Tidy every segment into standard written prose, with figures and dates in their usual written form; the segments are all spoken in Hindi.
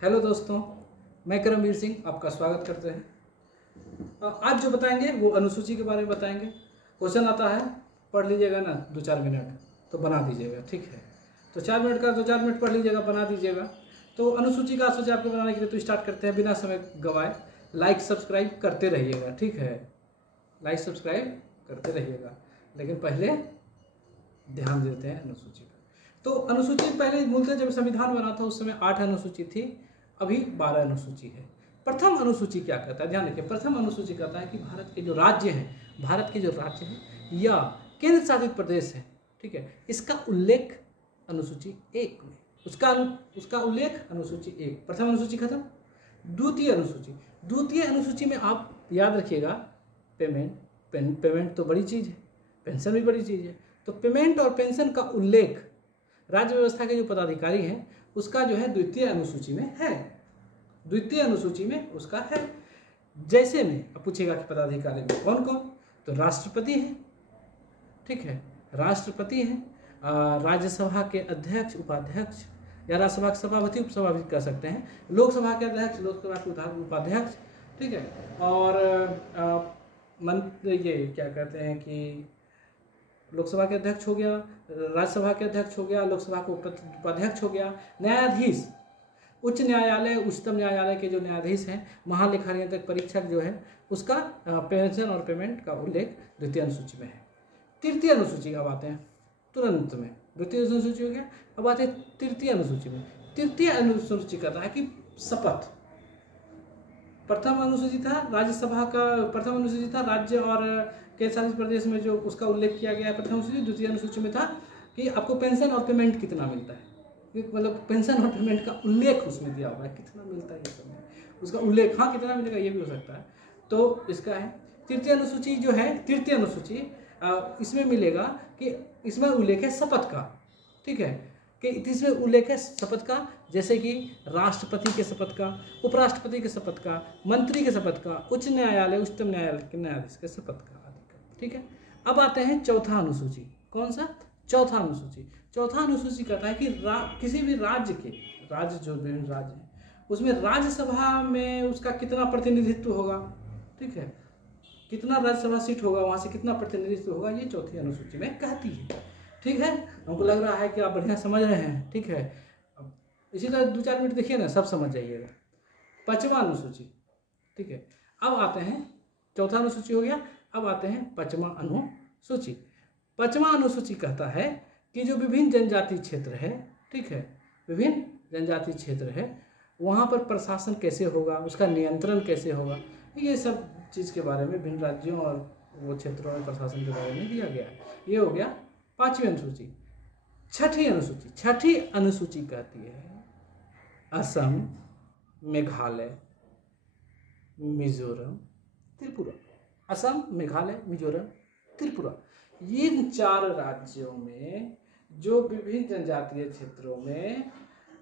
हेलो दोस्तों, मैं करमवीर सिंह आपका स्वागत करते हैं। आज जो बताएंगे वो अनुसूची के बारे में बताएंगे। क्वेश्चन आता है, पढ़ लीजिएगा ना 2-4 मिनट तो बना दीजिएगा, ठीक है। तो 4 मिनट का 2-4 मिनट पढ़ लीजिएगा, बना दीजिएगा। तो अनुसूची का सोचा आपको बनाने के लिए तो स्टार्ट करते हैं बिना समय गवाए। लाइक सब्सक्राइब करते रहिएगा, ठीक है। लाइक सब्सक्राइब करते रहिएगा, लेकिन पहले ध्यान देते हैं अनुसूची पर। तो अनुसूची पहले मूलतः जब संविधान बना था उस समय 8 अनुसूची थी, अभी 12 अनुसूची है। प्रथम अनुसूची क्या कहता है, ध्यान रखिए। प्रथम अनुसूची कहता है कि भारत के जो राज्य हैं या केंद्र शासित प्रदेश है, ठीक है, इसका उल्लेख अनुसूची 1 में, उसका उल्लेख अनुसूची 1। प्रथम अनुसूची खत्म। द्वितीय अनुसूची में आप याद रखिएगा, पेमेंट तो बड़ी चीज़ है, पेंशन भी बड़ी चीज़ है। तो पेमेंट और पेंशन का उल्लेख राज्य व्यवस्था के जो पदाधिकारी हैं उसका जो है द्वितीय अनुसूची में है। द्वितीय अनुसूची में उसका है। जैसे में अब पूछेगा कि पदाधिकारी में कौन कौन, तो राष्ट्रपति है, ठीक है, राष्ट्रपति है, राज्यसभा के अध्यक्ष, उपाध्यक्ष, या राज्यसभा के सभापति, उपसभापति कह सकते हैं, लोकसभा के अध्यक्ष, लोकसभा के उपाध्यक्ष, ठीक है, और ये क्या कहते हैं कि लोकसभा के अध्यक्ष हो गया, राज्यसभा के अध्यक्ष हो गया, लोकसभा के उपाध्यक्ष हो गया, न्यायाधीश, उच्च न्यायालय, उच्चतम न्यायालय के जो न्यायाधीश हैं, महालेखा नियंत्रक परीक्षक जो है, उसका पेंशन और पेमेंट का उल्लेख द्वितीय अनुसूची में है। तृतीय अनुसूची अब आते हैं तुरंत में। द्वितीय अनुसूची हो गया, अब आते हैं तृतीय अनुसूची में। तृतीय अनुसूची कहता है कि शपथ। प्रथम अनुसूची था राज्यसभा का, प्रथम अनुसूची था राज्य और केंद्र शासित प्रदेश में जो उसका उल्लेख किया गया है प्रथम अनुसूची। द्वितीय अनुसूची में था कि आपको पेंशन और पेमेंट कितना मिलता है, मतलब पेंशन और पेमेंट का उल्लेख उसमें दिया हुआ है, कितना मिलता है ये सब, उसका उल्लेख, हाँ कितना मिलेगा ये भी हो सकता है। तो इसका है तृतीय अनुसूची जो है, तृतीय अनुसूची इसमें मिलेगा कि इसमें उल्लेख है शपथ का, ठीक है, कि इसमें उल्लेख है शपथ का, जैसे कि राष्ट्रपति के शपथ का, उपराष्ट्रपति के शपथ का, मंत्री के शपथ का, उच्च न्यायालय, उच्चतम न्यायालय के न्यायाधीश के शपथ का, ठीक है। अब आते हैं चौथा अनुसूची। कौन सा? चौथा अनुसूची। चौथा अनुसूची कहता है कि किसी भी राज्य जो विभिन्न राज्य हैं उसमें राज्यसभा में उसका कितना प्रतिनिधित्व होगा, ठीक है, कितना राज्यसभा सीट होगा, वहाँ से कितना प्रतिनिधित्व होगा, ये चौथी अनुसूची में कहती है, ठीक है। हमको लग रहा है कि आप बढ़िया समझ रहे हैं, ठीक है। अब इसी तरह 2-4 मिनट देखिए ना, सब समझ जाइएगा। पांचवा अनुसूची, ठीक है। अब आते हैं, चौथा अनुसूची हो गया, अब आते हैं पांचवा अनुसूची। पांचवा अनुसूची कहता है कि जो विभिन्न जनजाति क्षेत्र है, ठीक है, विभिन्न जनजाति क्षेत्र है, वहाँ पर प्रशासन कैसे होगा, उसका नियंत्रण कैसे होगा, ये सब चीज़ के बारे में भिन्न राज्यों और वो क्षेत्रों में प्रशासन के बारे में दिया गया है। ये हो गया पांचवी अनुसूची। छठी अनुसूची कहती है असम, मेघालय, मिजोरम, त्रिपुरा। असम, मेघालय, मिजोरम, त्रिपुरा, इन 4 राज्यों में जो विभिन्न जनजातीय क्षेत्रों में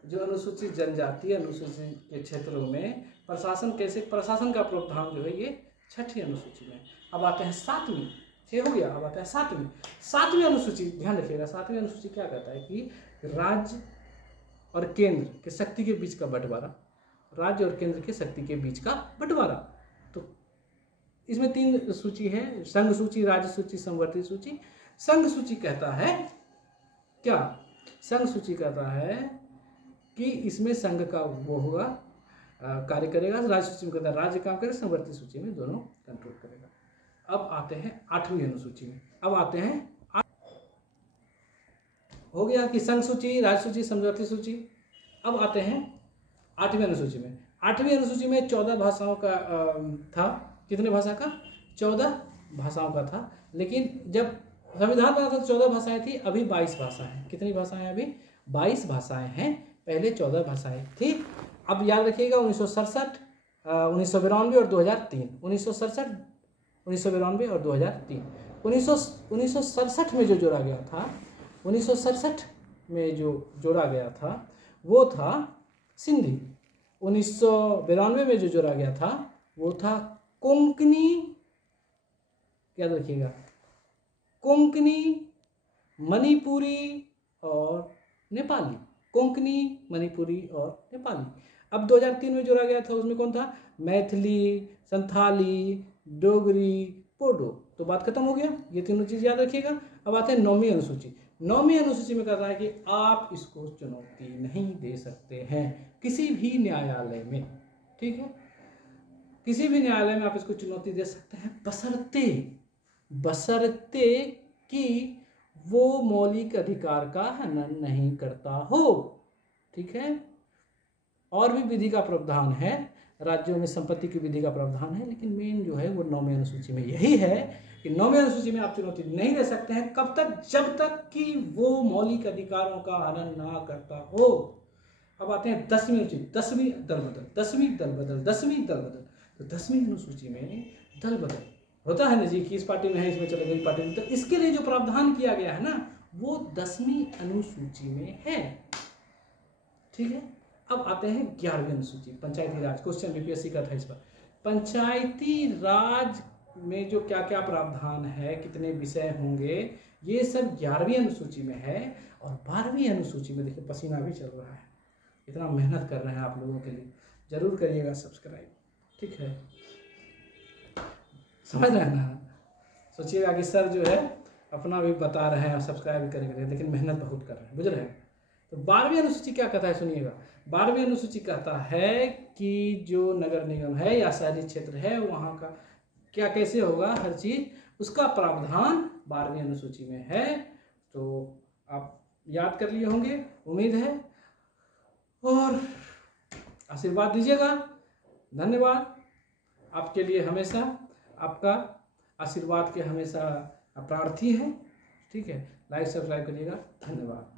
जो अनुसूचित जनजातीय अनुसूचित के क्षेत्रों में प्रशासन का प्रावधान जो है ये छठी अनुसूची में। अब आते हैं 7वीं, 6 हो गया, अब आता है 7वीं अनुसूची। ध्यान रखिएगा, 7वीं अनुसूची क्या कहता है कि राज्य और केंद्र के शक्ति के बीच का बंटवारा, राज्य और केंद्र के शक्ति के बीच का बंटवारा। तो इसमें 3 सूची है, संघ सूची, राज्य सूची, समवर्ती सूची। संघ सूची कहता है क्या? संघ सूची कहता है कि इसमें संघ का वो होगा, कार्य करेगा। राज्य सूची में कहता है राज्य काम करेगा, समवर्ती सूची में दोनों कंट्रोल करेगा। अब आते हैं 8वीं अनुसूची में। अब आते हैं, हो गया कि संघ सूची, राज्य सूची, समवर्ती सूची। अब आते हैं 8वीं अनुसूची में। 8वीं अनुसूची में 14 भाषाओं का था। कितने भाषा का? 14 भाषाओं का था। लेकिन जब संविधान बना था 14 भाषाएं थी, अभी 22 भाषाएं हैं। कितनी भाषाएं? अभी 22 भाषाएं हैं, पहले 14 भाषाएं थी। अब याद रखिएगा 1967, 1992 और 2003। 1967, 1992 और 2003। 1967 में जो जोड़ा गया था, 1967 में जो जोड़ा गया था वो था सिंधी। 1992 में जो जोड़ा गया था वो था कोंकणी, याद रखिएगा, कोंकणी, मणिपुरी और नेपाली। कोंकणी, मणिपुरी और नेपाली। अब 2003 में जोड़ा गया था, उसमें कौन था? मैथिली, संथाली, डोगरी, बोडो। तो बात खत्म हो गया, ये तीनों चीज़ याद रखिएगा। अब आते हैं 9वीं अनुसूची। 9वीं अनुसूची में कहता है कि आप इसको चुनौती नहीं दे सकते हैं किसी भी न्यायालय में, ठीक है? किसी भी न्यायालय में आप इसको चुनौती दे सकते हैं बशर्ते कि वो मौलिक अधिकार का हनन नहीं करता हो, ठीक है? और भी विधि का प्रावधान है, राज्यों में संपत्ति की विधि का प्रावधान है, लेकिन मेन जो है वो 9वीं अनुसूची में यही है कि 9वीं अनुसूची में आप चुनौती नहीं दे सकते हैं। कब तक? जब तक कि वो मौलिक अधिकारों का हनन ना करता हो। अब आते हैं 10वीं अनुसूची, 10वीं दल बदल, 10वीं दल बदल, 10वीं दल बदल। तो 10वीं अनुसूची में दल बदल होता है ना जी, कि इस पार्टी में है, इसमें चले गए, इस पार्टी में। तो इसके लिए जो प्रावधान किया गया है ना, वो 10वीं अनुसूची में है, ठीक है? अब आते हैं 11वीं अनुसूची, पंचायती राज। क्वेश्चन बीपीएससी का था इस पर। पंचायती राज में जो क्या क्या प्रावधान है, कितने विषय होंगे, ये सब 11वीं अनुसूची में है। और 12वीं अनुसूची में देखिए, पसीना भी चल रहा है, इतना मेहनत कर रहे हैं आप लोगों के लिए। जरूर करिएगा सब्सक्राइब, ठीक है? समझ रहे हैं ना? सोचिएगा कि सर जो है अपना भी बता रहे हैं, सब्सक्राइब भी करेंगे, लेकिन मेहनत बहुत कर रहे हैं, बुझ रहे हैं? तो 12वीं अनुसूची क्या कहता है, सुनिएगा। 12वीं अनुसूची कहता है कि जो नगर निगम है या शहरी क्षेत्र है, वहाँ का क्या कैसे होगा, हर चीज उसका प्रावधान 12वीं अनुसूची में है। तो आप याद कर लिए होंगे, उम्मीद है, और आशीर्वाद दीजिएगा। धन्यवाद। आपके लिए हमेशा आपका आशीर्वाद के हमेशा प्रार्थी है, ठीक है? लाइक सब्सक्राइब करिएगा। धन्यवाद।